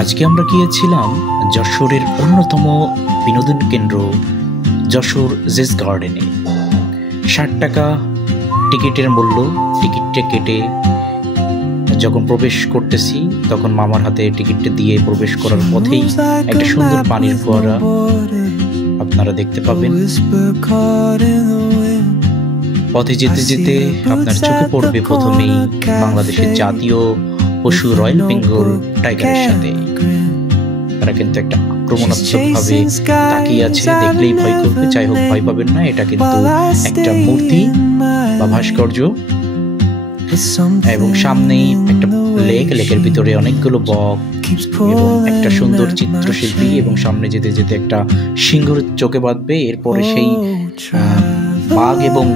আজকে আমরা গিয়েছিলাম যশোরের অন্যতম বিনোদন কেন্দ্র যশোর জেস গার্ডেনে। ৬০ টাকা টিকিটের মূল্য। টিকিটটা কেটে যখন প্রবেশ করতেছি তখন মামার হাতে টিকিটটা দিয়ে প্রবেশ করার পথেই একটা সুন্দর পানির ফোয়ারা আপনারা দেখতে পাবেন। পথে যেতে যেতে আপনার চোখে পড়বে প্রথমেই বাংলাদেশের জাতীয় পশু রয়্যাল বেঙ্গল টাইগারের সাথে। তারা কিন্তু একটা আক্রমণাত্মকভাবে তাকিয়ে আছে, দেখলেই ভয় করবে। যাই হোক, ভয় পাবেন না, এটা কিন্তু একটা মূর্তি বা ভাস্কর্য। এবং সামনেই একটা লেকের ভিতরে অনেকগুলো বক এবং একটা সুন্দর চিত্রশিল্পী, এবং সামনে যেতে যেতে একটা সিংহর চোখে বাঁধবে। এরপরে সেই বাঘ এবং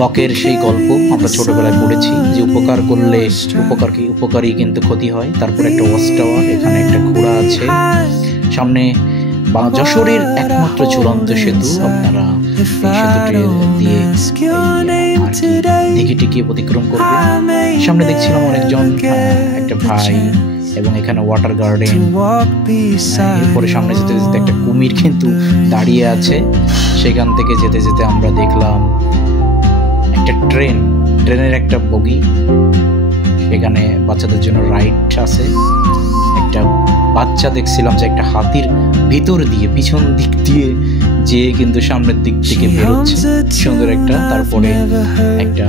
বকের সেই গল্প আমরা ছোটবেলায় পড়েছি যে উপকার করলে উপকারী কিন্তু ক্ষতি হয়। তারপর একটা ওয়াচ টাওয়ার, এখানে একটা ঘোড়া আছে। সামনে যশোরের একমাত্র ঝুলন্ত সেতু, আপনারা এই সেতুটি দিয়ে দিঘিটিকে অতিক্রম করবেন। সামনে দেখছিলাম অনেকজন, একটা ভাই, এবং এখানে ওয়াটার গার্ডেন। এরপরে সামনে যেতে যেতে একটা কুমির কিন্তু দাঁড়িয়ে আছে। সেখান থেকে যেতে যেতে আমরা দেখলাম একটা ট্রেনের একটা বগি, সেখানে বাচ্চাদের জন্য রাইড আছে। একটা বাচ্চা দেখছিলাম যে একটা হাতির ভিতর দিয়ে পিছন দিক দিয়ে যে কিন্তু সামনের দিক থেকে বেরোচ্ছে, সুন্দর একটা। তারপরে একটা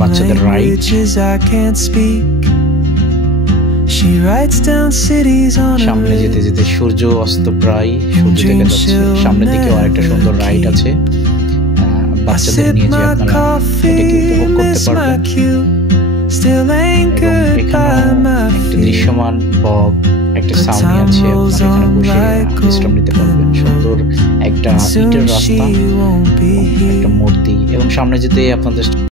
বাচ্চাদের রাইড। সামনে যেতে যেতে সূর্য অস্ত প্রায়, সূর্য দেখা যাচ্ছে। সামনের দিকে আরেকটা সুন্দর রাইড আছে, বাচ্চাদের নিয়ে যে আপনারা এটাকে উপভোগ করতে পারবেন। এবং এখানে একটা দৃশ্যমান বক, একটা সাউনি আছে, আপনারা এখানে বসে বিশ্রাম নিতে পারবেন। সুন্দর একটা ইটের রাস্তা, একটা মূর্তি, এবং সামনে যেতে আপনাদের